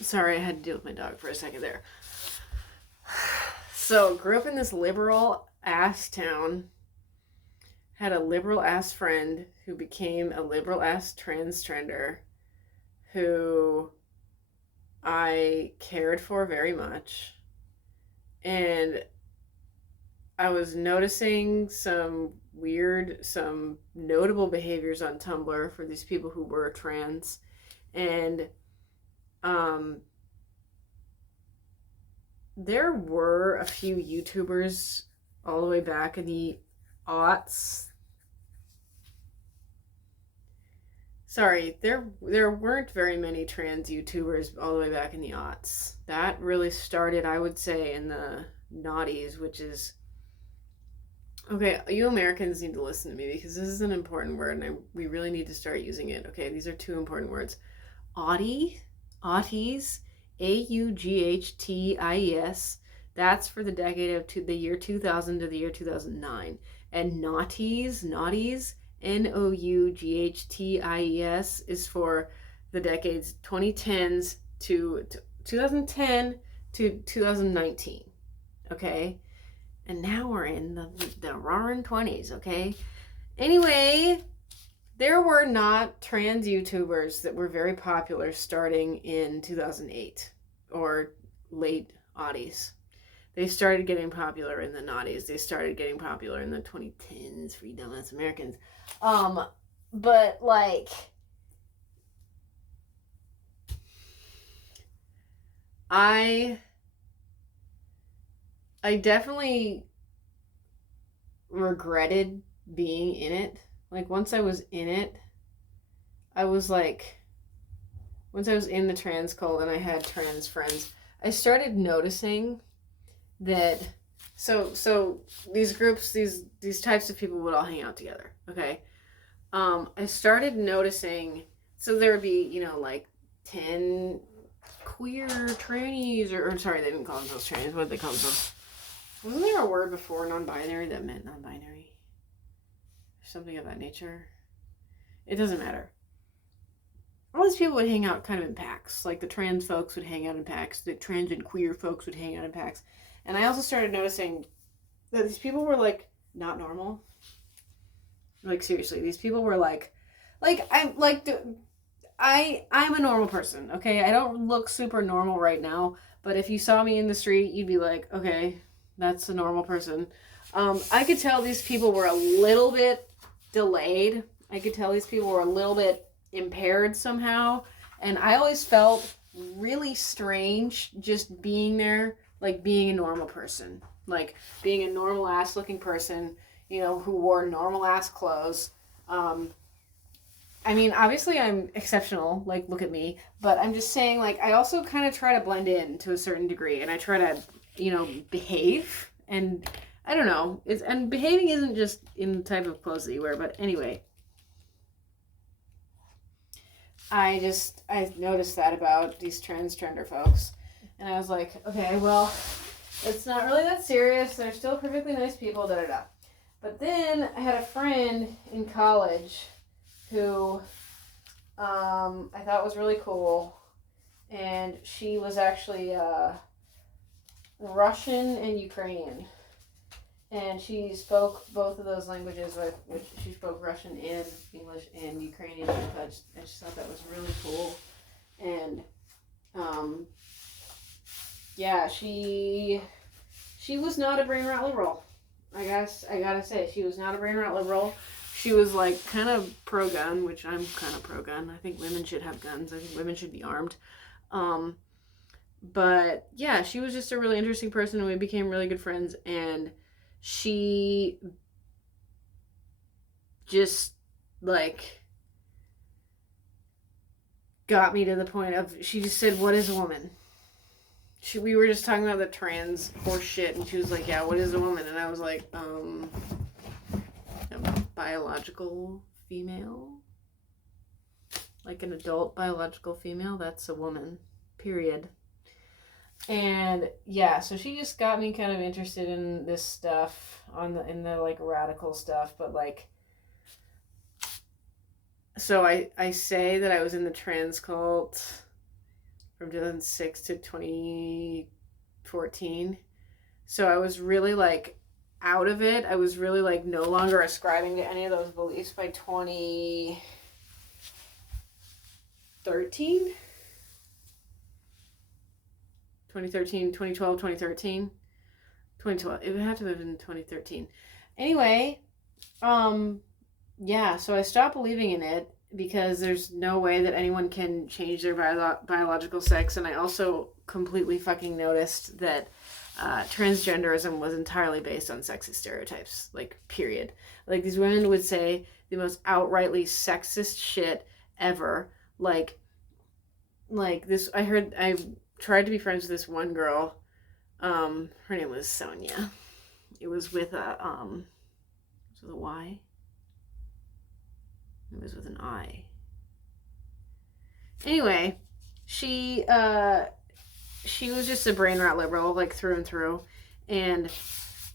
Sorry, I had to deal with my dog for a second there. So, grew up in this liberal ass town, had a liberal ass friend who became a liberal ass transgender who I cared for very much. And I was noticing some notable behaviors on Tumblr for these people who were trans. And um, there were a few YouTubers all the way back in the aughts. Sorry, there weren't very many trans YouTubers all the way back in the aughts. That really started, I would say, in the noughties, which is okay. You Americans need to listen to me because this is an important word, and we really need to start using it. Okay, these are two important words. Aughtie, Aughies, Aughties. That's for the decade of the year 2000 to the year 2009. And naughties, Noughties is for the decades 2010s to 2010 to 2019. Okay? And now we're in the roaring 20s, okay? Anyway, there were not trans YouTubers that were very popular starting in 2008 or late aughties. They started getting popular in the noughties. They started getting popular in the 2010s for you dumbass Americans. But like, I definitely regretted being in it. Like once I was in it, I was like, once I was in the trans cult and I had trans friends, I started noticing that so these groups, these types of people would all hang out together. Okay. I started noticing, so there would be, like 10 queer trannies, or sorry, they didn't call themselves trannies. What did they call themselves? Wasn't there a word before non-binary that meant non-binary? Something of that nature. It doesn't matter. All these people would hang out kind of in packs. Like the trans folks would hang out in packs. The trans and queer folks would hang out in packs. And I also started noticing that these people were like not normal. Like seriously, these people were I'm a normal person. Okay, I don't look super normal right now, but if you saw me in the street, you'd be like, okay, that's a normal person. I could tell these people were a little bit delayed. I could tell these people were a little bit impaired somehow, and I always felt really strange just being there, like being a normal person, like being a normal ass looking person, who wore normal ass clothes. I mean, obviously I'm exceptional, like look at me, but I'm just saying, like, I also kind of try to blend in to a certain degree, and I try to, behave, and I don't know, and behaving isn't just in the type of clothes that you wear, but anyway, I noticed that about these transgender folks. And I was like, okay, well, it's not really that serious. They're still perfectly nice people, da da da. But then I had a friend in college who I thought was really cool. And she was actually Russian and Ukrainian. And she spoke both of those languages, which she spoke Russian and English and Ukrainian. I just thought that was really cool. And yeah, she was not a brain rot liberal. I gotta say, she was not a brain rot liberal. She was like kind of pro gun, which I'm kind of pro gun. I think women should have guns. I think women should be armed. But yeah, she was just a really interesting person, and we became really good friends. And she just like got me to the point of, she just said, what is a woman? We were just talking about the trans horse shit, and she was like, yeah, what is a woman? And I was like, a biological female, like an adult biological female, that's a woman, period. And yeah, so she just got me kind of interested in this stuff in the like radical stuff, but like, so I say that I was in the trans cult from 2006 to 2014. So I was really like out of it. I was really like no longer ascribing to any of those beliefs by 2013. 2012, 2013. 2012. It would have to have been 2013. Anyway, yeah, so I stopped believing in it because there's no way that anyone can change their biological sex. And I also completely fucking noticed that transgenderism was entirely based on sexist stereotypes, like, period. Like, these women would say the most outrightly sexist shit ever. Like this, I tried to be friends with this one girl. Her name was Sonia. It was with a Y. It was with an I. Anyway, she was just a brain rot liberal, like, through and through. And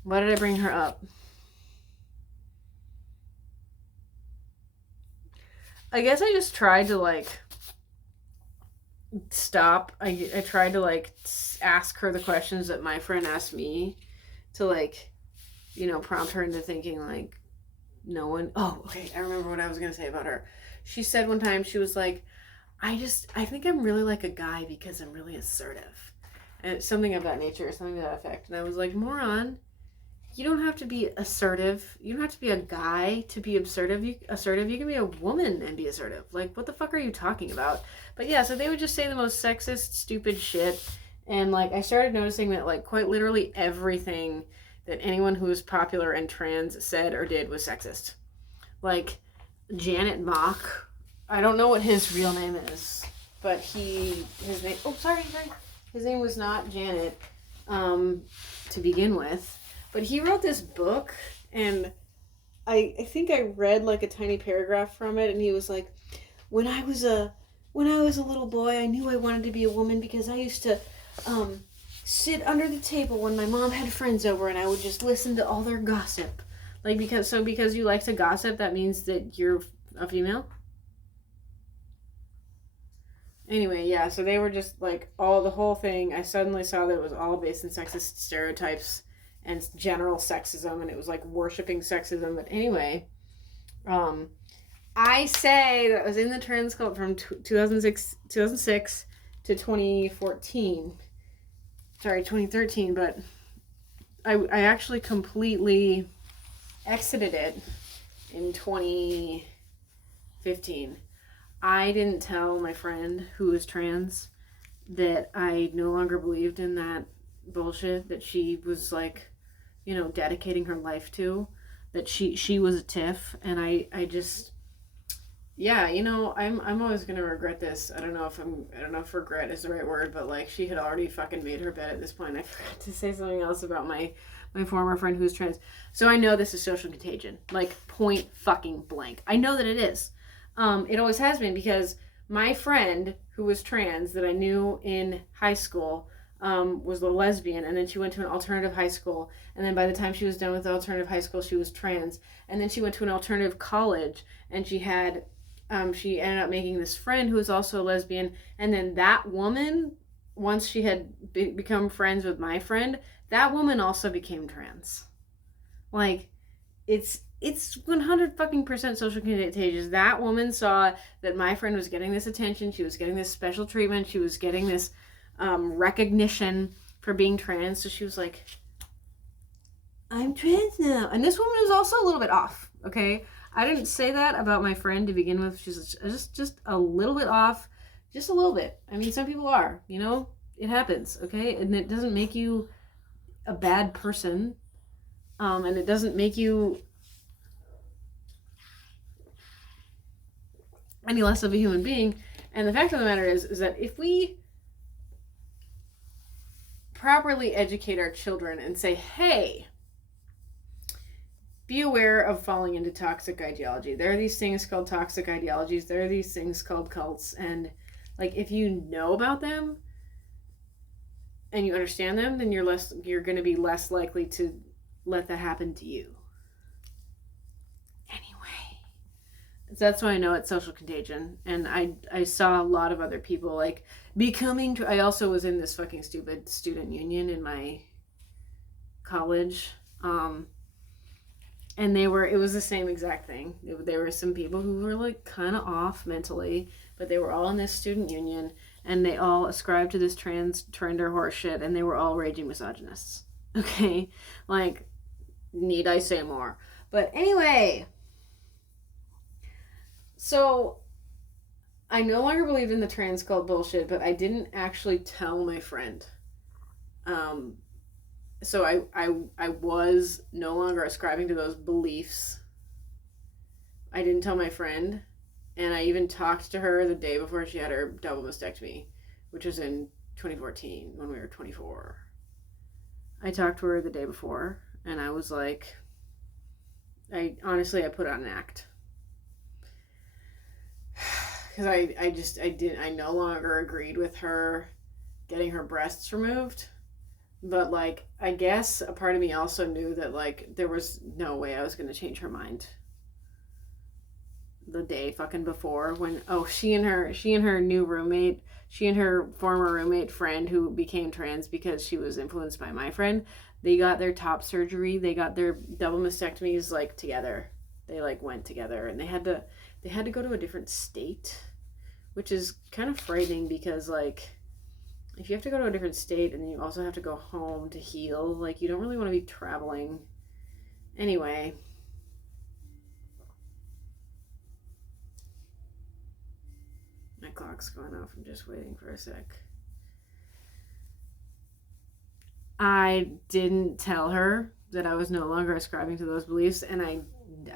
why did I bring her up? I guess I just tried to, like, stop. I tried to, like, ask her the questions that my friend asked me to, like, you know, prompt her into thinking, like, no one... Oh, okay, I remember what I was going to say about her. She said one time, she was like, I think I'm really like a guy because I'm really assertive. And something of that nature, something to that effect. And I was like, moron, you don't have to be assertive. You don't have to be a guy to be assertive. You can be a woman and be assertive. Like, what the fuck are you talking about? But yeah, so they would just say the most sexist, stupid shit. And, like, I started noticing that, like, quite literally everything that anyone who was popular and trans said or did was sexist. Like, Janet Mock. I don't know what his real name is, but his name... Oh, sorry. His name was not Janet, to begin with. But he wrote this book, and I think I read, like, a tiny paragraph from it, and he was like, when I was a little boy, I knew I wanted to be a woman because I used to sit under the table when my mom had friends over, and I would just listen to all their gossip. Like, because you like to gossip, that means that you're a female? Anyway, yeah, so they were just, like, the whole thing, I suddenly saw that it was all based in sexist stereotypes and general sexism, and it was, like, worshiping sexism. But anyway, I say that I was in the trans cult from 2006 to 2014. Sorry, 2013, but I actually completely exited it in 2015. I didn't tell my friend who was trans that I no longer believed in that bullshit that she was, like, you know, dedicating her life to, that she was a TIFF, and I just, yeah, you know, I'm always gonna regret this. I don't know if regret is the right word, but, like, she had already fucking made her bed at this point. I forgot to say something else about my former friend who's trans. So I know this is social contagion, like, point fucking blank. I know that it is. It always has been, because my friend who was trans that I knew in high school was a lesbian, and then she went to an alternative high school, and then by the time she was done with the alternative high school, she was trans, and then she went to an alternative college, and she ended up making this friend who was also a lesbian, and then that woman, once she had become friends with my friend, that woman also became trans. Like, it's 100% social contagious. That woman saw that my friend was getting this attention. She was getting this special treatment. She was getting this recognition for being trans. So she was like, I'm trans now. And this woman was also a little bit off, okay? I didn't say that about my friend to begin with. She's just a little bit off. Just a little bit. I mean, some people are, you know? It happens, okay? And it doesn't make you a bad person. And it doesn't make you any less of a human being. And the fact of the matter is that if we properly educate our children and say, hey, be aware of falling into toxic ideology. There are these things called toxic ideologies. There are these things called cults. And, like, if you know about them and you understand them, then you're going to be less likely to let that happen to you. Anyway, That's why I know it's social contagion. And I saw a lot of other people like becoming. I also was in this fucking stupid student union in my college. And it was the same exact thing. There were some people who were like kind of off mentally, but they were all in this student union and they all ascribed to this transgender horse shit and they were all raging misogynists. Okay? Like, need I say more? But anyway, so I no longer believed in the trans cult bullshit, but I didn't actually tell my friend. Um, so I was no longer ascribing to those beliefs. I didn't tell my friend, and I even talked to her the day before she had her double mastectomy, which was in 2014 when we were 24. I talked to her the day before, and I was like, I put on an act. Because I no longer agreed with her getting her breasts removed. But, like, I guess a part of me also knew that, like, there was no way I was going to change her mind the day fucking before when, she and her new roommate, she and her former roommate friend who became trans because she was influenced by my friend, they got their top surgery, they got their double mastectomies, like, together. They, like, went together, and they had to go to a different state, which is kind of frightening because, like, if you have to go to a different state and you also have to go home to heal, like, you don't really want to be traveling. Anyway. My clock's going off. I'm just waiting for a sec. I didn't tell her that I was no longer ascribing to those beliefs, and I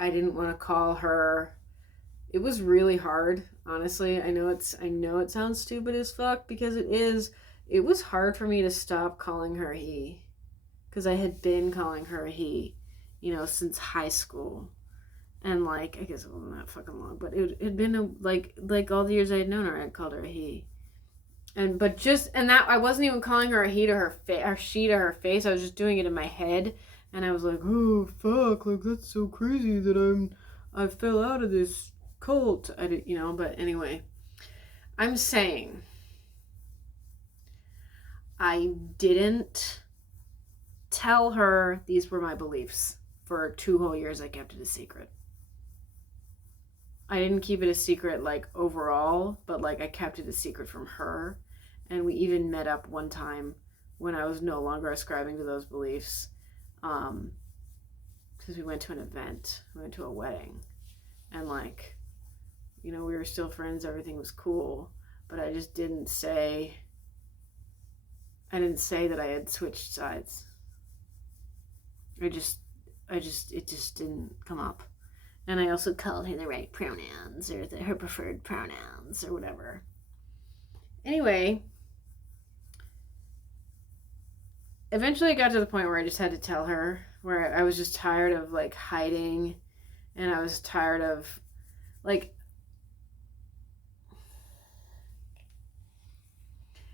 didn't want to call her. It was really hard, honestly. I know it sounds stupid as fuck because it is. It was hard for me to stop calling her he, because I had been calling her he, since high school, and like I guess it wasn't that fucking long, but it had been like all the years I had known her, I had called her a he, and that I wasn't even calling her a he to her face or she to her face. I was just doing it in my head, and I was like, oh fuck, like that's so crazy that I fell out of this cult. I did, but anyway, I'm saying I didn't tell her these were my beliefs. For 2 whole years, I kept it a secret. I didn't keep it a secret, like, overall, but, like, I kept it a secret from her. And we even met up one time when I was no longer ascribing to those beliefs. Because we went to an event. We went to a wedding. And, like, we were still friends. Everything was cool. But I just didn't say that I had switched sides. It just didn't come up. And I also called her the right pronouns or her preferred pronouns or whatever. Anyway, eventually I got to the point where I just had to tell her, where I was just tired of, like, hiding, and I was tired of, like,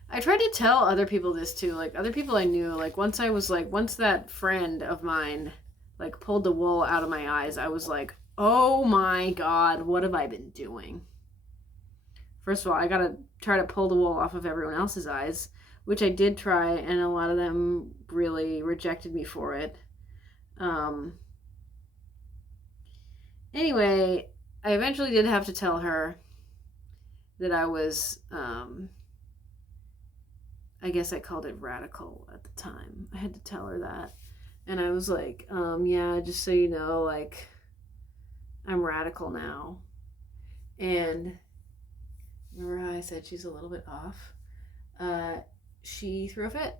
I tried to tell other people this too, like other people I knew, like once that friend of mine like pulled the wool out of my eyes, I was like, oh my god, what have I been doing? First of all, I gotta try to pull the wool off of everyone else's eyes, which I did try, and a lot of them really rejected me for it. Anyway, I eventually did have to tell her that I was, I guess I called it radical at the time. I had to tell her that. And I was like, yeah, just so you know, like, I'm radical now. And remember how I said she's a little bit off? She threw a fit.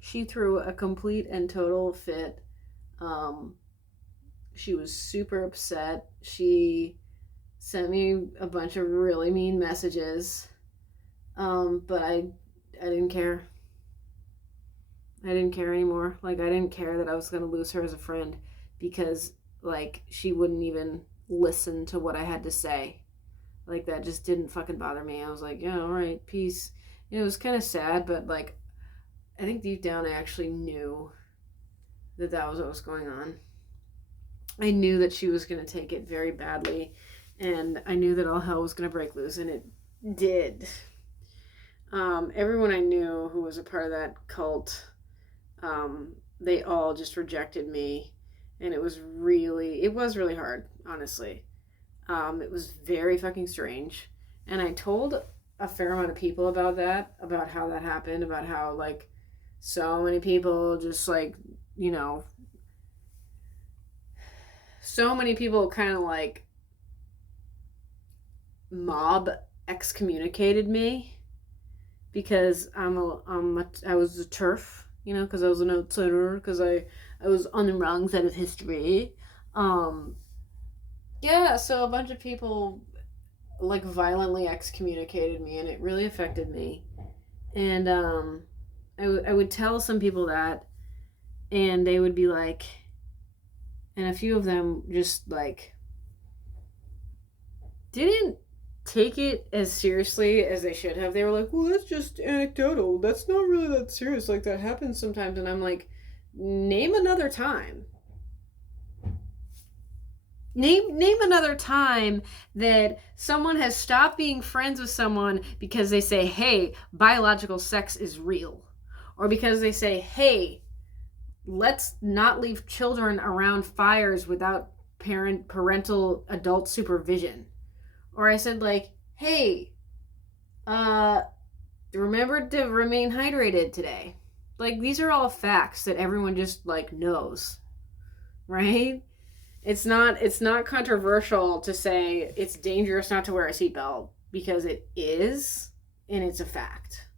She threw a complete and total fit. She was super upset. She sent me a bunch of really mean messages. But I didn't care. I didn't care anymore. Like, I didn't care that I was going to lose her as a friend because, like, she wouldn't even listen to what I had to say. Like, that just didn't fucking bother me. I was like, yeah, all right, peace. It was kind of sad, but, like, I think deep down I actually knew that was what was going on. I knew that she was going to take it very badly, and I knew that all hell was going to break loose, and it did. Everyone I knew who was a part of that cult, they all just rejected me, and it was really hard, honestly. It was very fucking strange, and I told a fair amount of people about that, about how that happened, about how, like, so many people just, like, you know, so many people kind of, like, mob excommunicated me because I was a turf, you know, because I was an outsider, because I was on the wrong side of history. Yeah, so a bunch of people, like, violently excommunicated me, and it really affected me. And I would tell some people that, and they would be like, and a few of them just, like, didn't take it as seriously as they should have. They were like, well, that's just anecdotal. That's not really that serious. Like, that happens sometimes. And I'm like, name another time. Name another time that someone has stopped being friends with someone because they say, hey, biological sex is real. Or because they say, hey, let's not leave children around fires without parental adult supervision. Or I said, like, hey, remember to remain hydrated today. Like, these are all facts that everyone just, like, knows, right? It's not controversial to say it's dangerous not to wear a seatbelt, because it is, and it's a fact.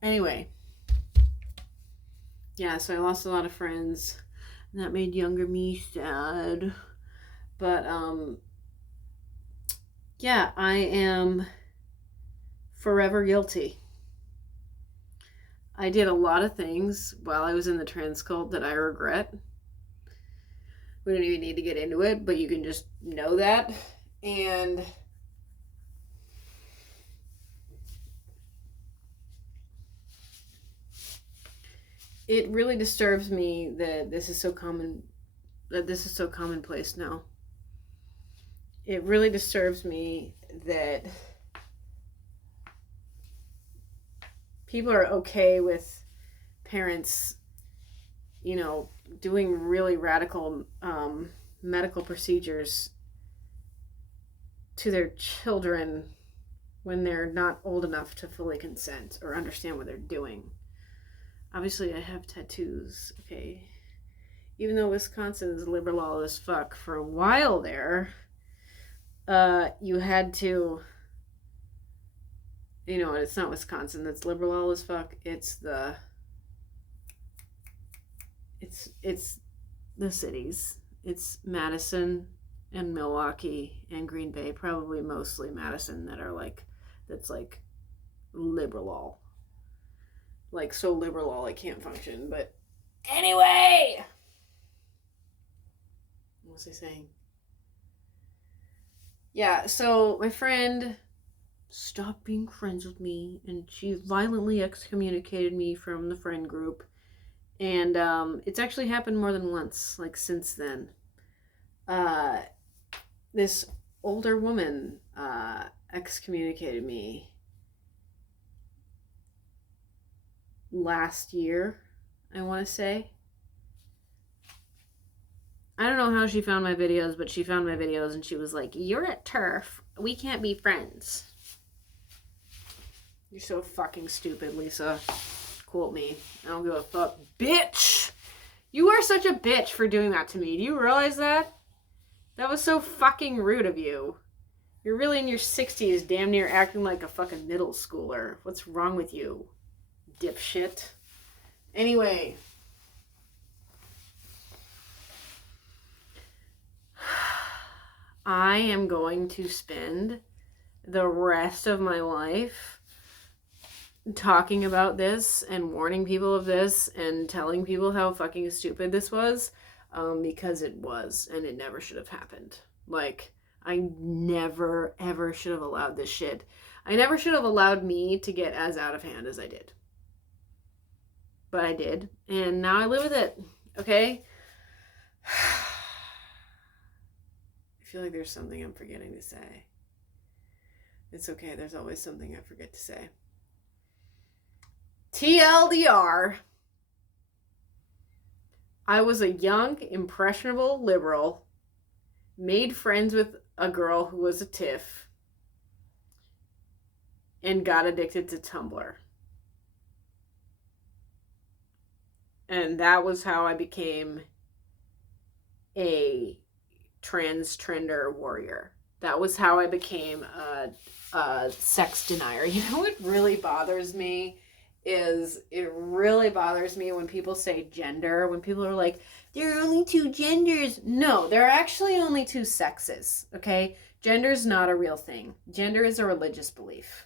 Anyway, yeah, so I lost a lot of friends, and that made younger me sad. But yeah, I am forever guilty. I did a lot of things while I was in the trans cult that I regret. We don't even need to get into it, but you can just know that. And it really disturbs me that this is so commonplace now. It really disturbs me that people are okay with parents, you know, doing really radical medical procedures to their children when they're not old enough to fully consent or understand what they're doing. Obviously, I have tattoos, okay? Even though Wisconsin is liberal all as fuck, for a while there, you had to, you know, it's not Wisconsin that's liberal all as fuck. It's the cities. It's Madison and Milwaukee and Green Bay, probably mostly Madison, that's like liberal all. Like, so liberal all I can't function. But anyway, what was I saying? Yeah, so my friend stopped being friends with me, and she violently excommunicated me from the friend group. And it's actually happened more than once, like, since then. This older woman excommunicated me last year, I want to say. I don't know how she found my videos, but she found my videos and she was like, you're a TERF. We can't be friends. You're so fucking stupid, Lisa. Quote me. I don't give a fuck. Bitch! You are such a bitch for doing that to me. Do you realize that? That was so fucking rude of you. You're really in your 60s, damn near acting like a fucking middle schooler. What's wrong with you, dipshit? Anyway. I am going to spend the rest of my life talking about this and warning people of this and telling people how fucking stupid this was. because it was, and it never should have happened. Like, I never, ever should have allowed this shit. I never should have allowed me to get as out of hand as I did. But I did, and now I live with it, okay? I feel like there's something I'm forgetting to say. It's okay, there's always something I forget to say. TLDR. I was a young, impressionable liberal, made friends with a girl who was a TIFF, and got addicted to Tumblr. And that was how I became a trans-trender warrior. That was how I became a sex denier. You know what really bothers me is it really bothers me when people say gender, when people are like, there are only two genders. No, there are actually only two sexes, okay? Gender is not a real thing. Gender is a religious belief.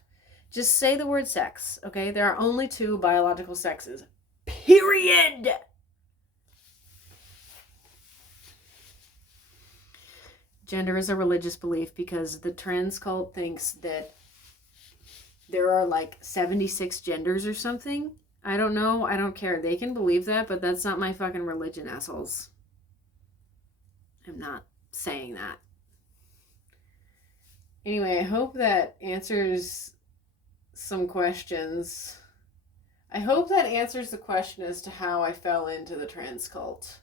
Just say the word sex, okay? There are only two biological sexes. Period! Gender is a religious belief because the trans cult thinks that there are like 76 genders or something. I don't know. I don't care. They can believe that, but that's not my fucking religion, assholes. I'm not saying that. Anyway, I hope that answers some questions. I hope that answers the question as to how I fell into the trans cult.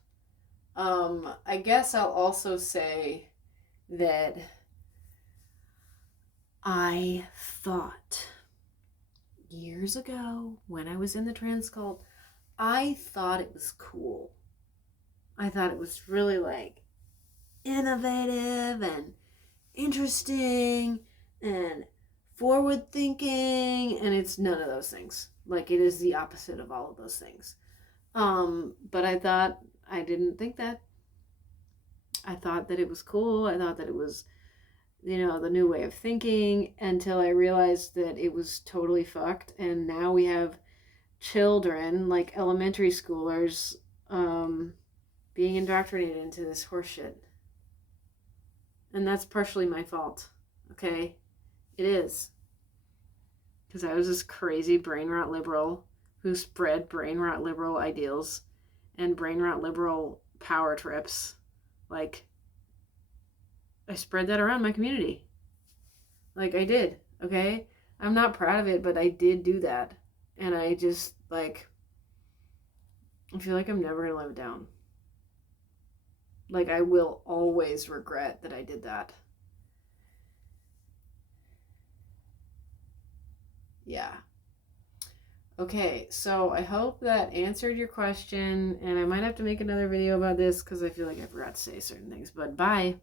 I guess I'll also say that I thought years ago when I was in the trans cult, I thought it was cool. I thought it was really like innovative and interesting and forward thinking, and it's none of those things. Like, it is the opposite of all of those things. But I didn't think that. I thought that it was cool. I thought that it was, the new way of thinking, until I realized that it was totally fucked. And now we have children, like elementary schoolers, being indoctrinated into this horseshit. And that's partially my fault. Okay? It is. Because I was this crazy brain rot liberal who spread brain rot liberal ideals and brain rot liberal power trips. Like, I spread that around my community. Like, I did, okay? I'm not proud of it, but I did do that. And I just, like, I feel like I'm never going to live it down. Like, I will always regret that I did that. Yeah. Okay, so I hope that answered your question, and I might have to make another video about this because I feel like I forgot to say certain things, but bye.